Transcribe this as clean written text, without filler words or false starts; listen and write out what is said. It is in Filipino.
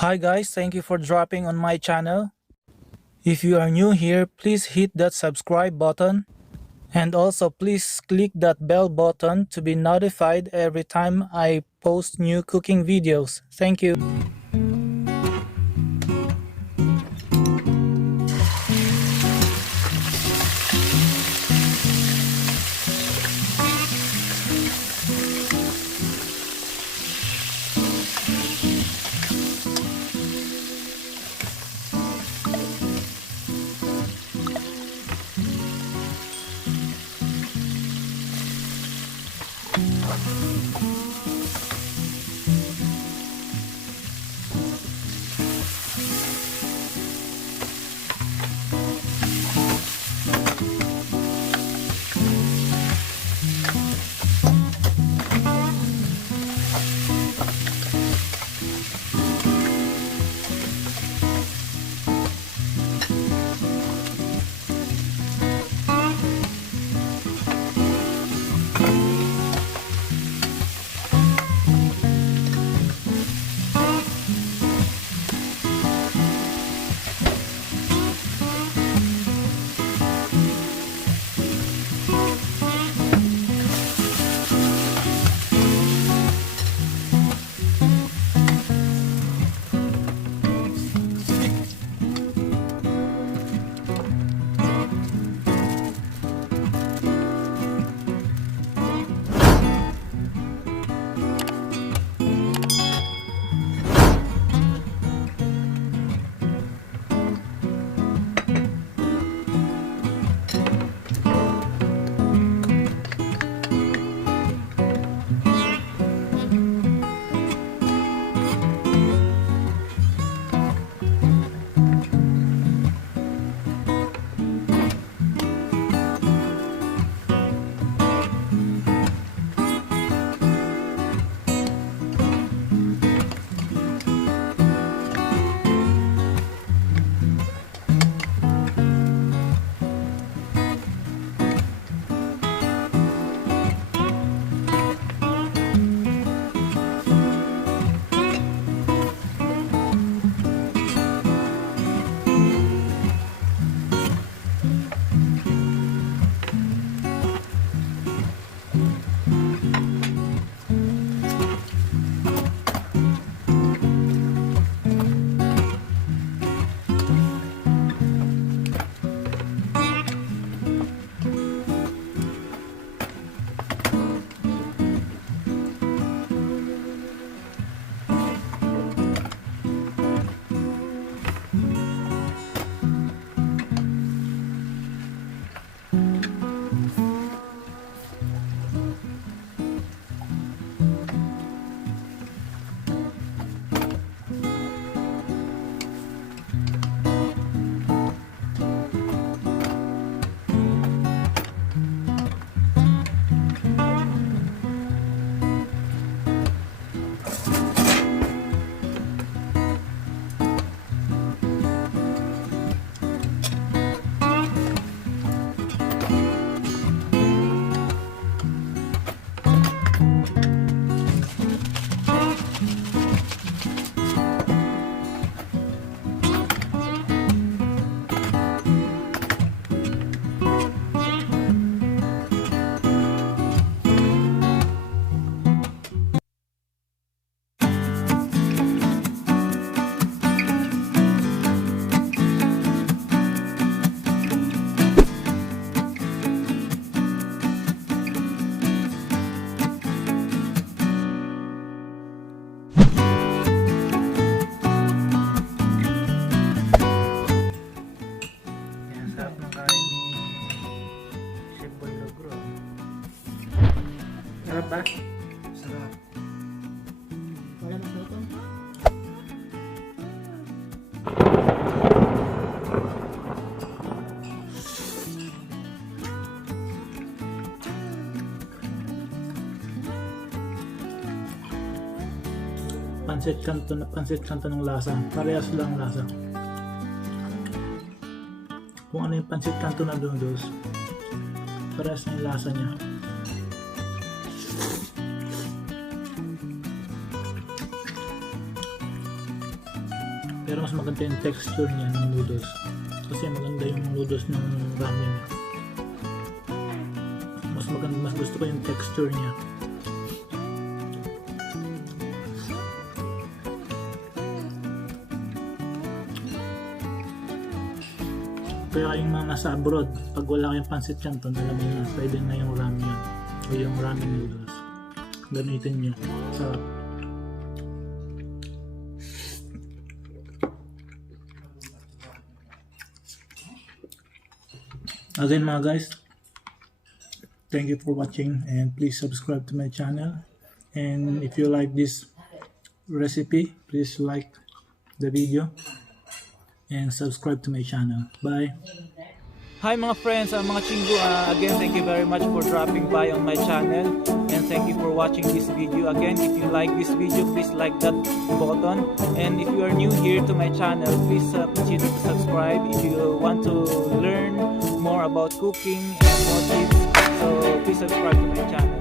Hi guys, thank you for dropping on my channel. If you are new here, please hit that subscribe button. And also please click that bell button to be notified every time I post new cooking videos. Thank you. Sarap ba? Sarap. Wala mas luto. Pancit Canton ng lasa. Parehas lang lasa. Kung ano yung Pancit Canton na noodles, parehas na yung lasa niya. Pero mas maganda yung texture niya ng noodles. Kasi maganda yung noodles ng ramen. Mas gusto ko yung texture niya. Kaya yung mga nasa abroad, pag wala kayong Pancit Canton, alam mo na, pwede na yung Ramyon o yung ramen noodles. Gamitin nyo. Sarap. Again mga guys, thank you for watching and please subscribe to my channel. And if you like this recipe, please like the video and subscribe to my channel. Bye. Hi mga friends, mga chingu, again thank you very much for dropping by on my channel and thank you for watching this video. Again, if you like this video, please like that button, and if you are new here to my channel, please continue to subscribe if you want to learn more about cooking and more tips. So please subscribe to my channel.